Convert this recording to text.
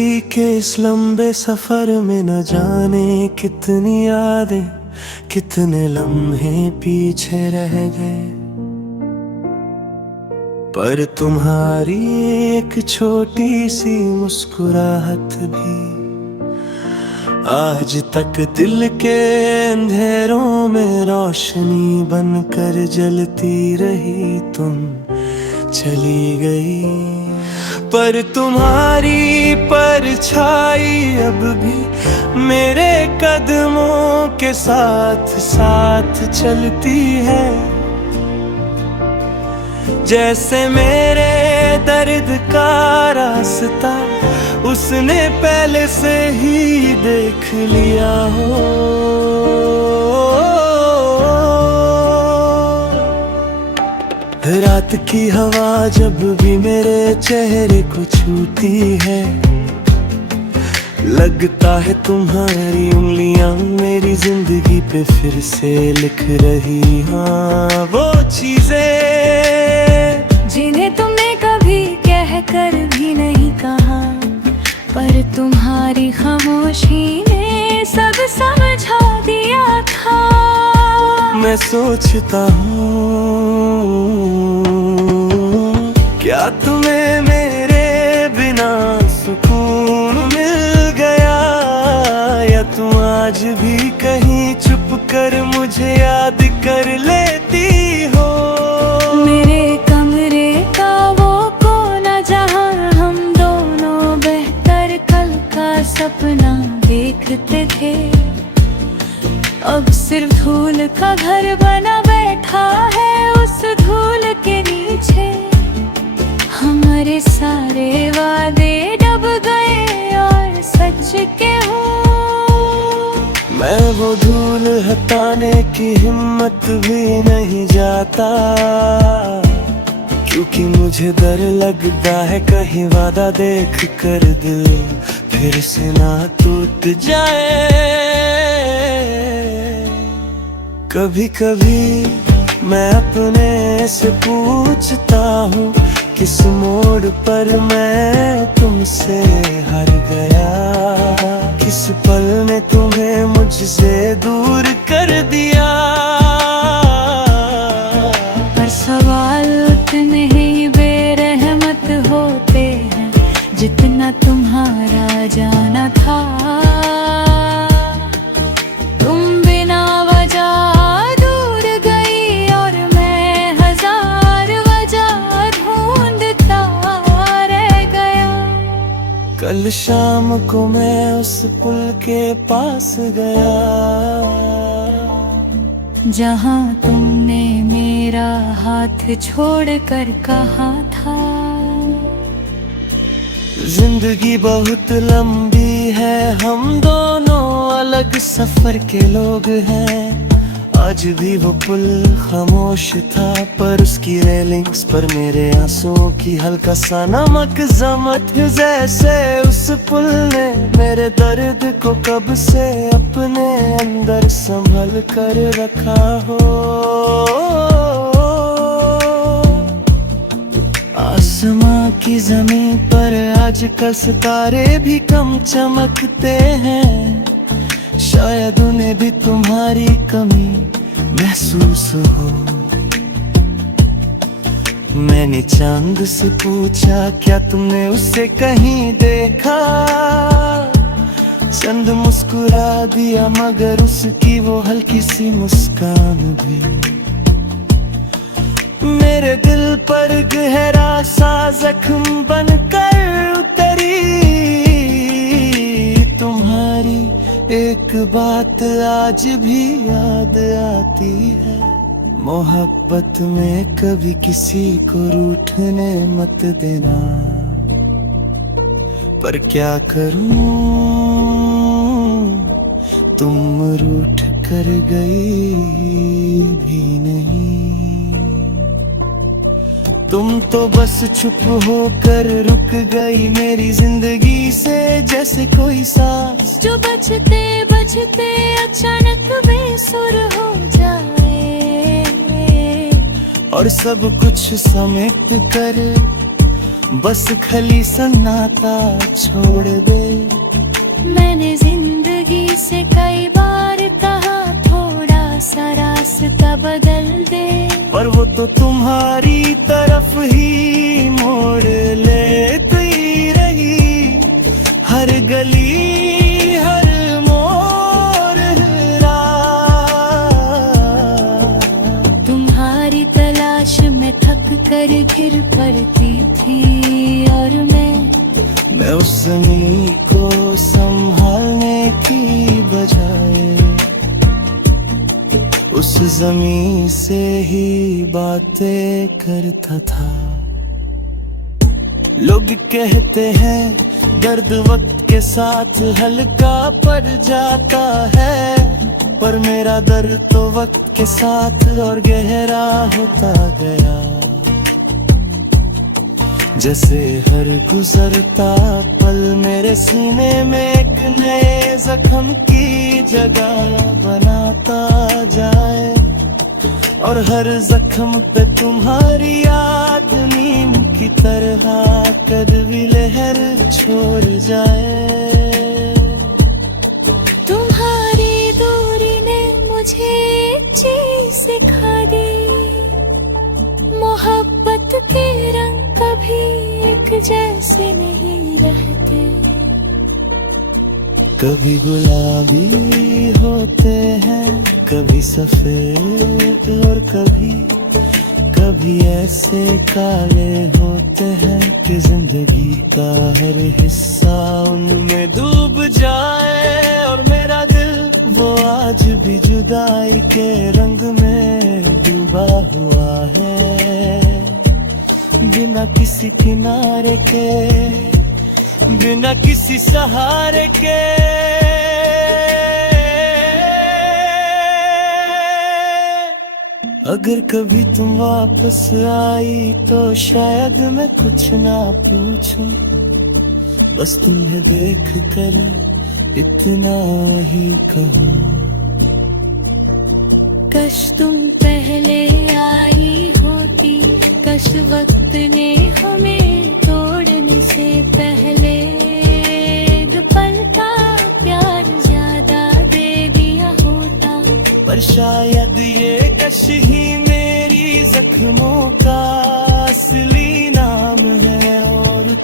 जिंदगी के इस लंबे सफर में न जाने कितनी यादें, कितने लम्हे पीछे रह गए। पर तुम्हारी एक छोटी सी मुस्कुराहट भी आज तक दिल के अंधेरों में रोशनी बनकर जलती रही। तुम चली गई पर तुम्हारी परछाई अब भी मेरे कदमों के साथ साथ चलती है। जैसे मेरे दर्द का रास्ता उसने पहले से ही देख लिया हो। रात की हवा जब भी मेरे चेहरे को छूती है, लगता है तुम्हारी उंगलियां मेरी जिंदगी पे फिर से लिख रही। हाँ वो चीजें जिन्हें तुमने कभी कह कर भी नहीं कहा, पर तुम्हारी खामोशी ने सब समझा दिया था। मैं सोचता हूँ क्या तुम्हें मेरे बिना सुकून मिल गया, या तुम आज भी कहीं छुप कर मुझे याद कर लेती हो। मेरे कमरे का वो कोना जहाँ हम दोनों बेहतर कल का सपना देखते थे, अब सिर्फ धूल का घर बना बैठा है। उस धूल के नीचे हमारे सारे वादे डूब गए और सच के हो। मैं वो धूल हटाने की हिम्मत भी नहीं जाता, क्योंकि मुझे डर लगता है कहीं वादा देख कर दिल फिर से ना टूट जाए। कभी कभी मैं अपने से पूछता हूँ किस मोड़ पर मैं तुमसे हार गया, किस पल ने तुम्हें मुझसे दूर कर दिया। पर सवाल उतने ही बेरहमत होते हैं जितना तुम्हारा जाना था। तुम बिना वजह दूर गई और मैं हजार वजह ढूंढता रह गया। कल शाम को मैं उस पुल के पास गया, जहाँ तुमने मेरा हाथ छोड़कर कहा था। जिंदगी बहुत लंबी है, हम दोनों अलग सफर के लोग हैं। आज भी वो पुल खामोश था, पर उसकी रेलिंग्स पर मेरे आंसुओं की हल्का सा नमक जमत। जैसे उस पुल ने मेरे दर्द को कब से अपने अंदर संभल कर रखा हो। आसमां की जमीन पर आजकल सितारे भी कम चमकते हैं, शायद उन्हें भी तुम्हारी कमी महसूस हो। मैंने चांद से पूछा क्या तुमने उसे कहीं देखा, चंद मुस्कुरा दिया मगर उसकी वो हल्की सी मुस्कान भी मेरे दिल पर गहरा सा जख्म बनकर उतरी। तुम्हारी एक बात आज भी याद आती है, मोहब्बत में कभी किसी को रूठने मत देना। पर क्या करूं तुम रूठ कर गई भी नहीं। तुम तो बस चुप होकर रुक गई मेरी जिंदगी से, जैसे कोई सांस जो बचते बचते अचानक बेसुर हो जाए, और सब कुछ समेट कर बस खली सन्नाटा छोड़ दे। मैंने जिंदगी से कई बार कहा थोड़ा सा रास्ता बदल दे, पर वो तो तुम्हारी तरफ ही मोड़ लेती रही। हर गली हर मोड़ राह, तुम्हारी तलाश में थक कर गिर पड़ती थी और मैं उस ज़मीं को संभालने की बजाय उस ज़मीं से ही बातें करता था। लोग कहते हैं दर्द वक्त के साथ हल्का पड़ जाता है, पर मेरा दर्द तो वक्त के साथ और गहरा होता गया। जैसे हर गुजरता पल मेरे सीने में एक नए जख्म की जगह बनाता जाए, और हर जख्म पे तुम्हारी याद नीम की तरह कदवी लहर छोड़ जाए। तुम्हारी दूरी ने मुझे एक चीज सिखा दी, मोहब्बत के रंग कभी एक जैसे नहीं रहते। कभी गुलाबी होते हैं, कभी सफेद और कभी ऐसे काले होते हैं कि जिंदगी का हर हिस्सा उनमें डूब जाए। और मेरा दिल वो आज भी जुदाई के रंग में डूबा हुआ है, बिना किसी किनारे के, बिना किसी सहारे के। अगर कभी तुम वापस आई तो शायद मैं कुछ ना पूछूं, बस तुम्हें देख कर इतना ही कहूं। कश तुम पहले आई होती, कश वक्त ने हमें तोड़ने से पहले एक पल का प्यार ज्यादा दे दिया होता। पर शायद ये कश ही मेरी जख्मों का असली नाम है, और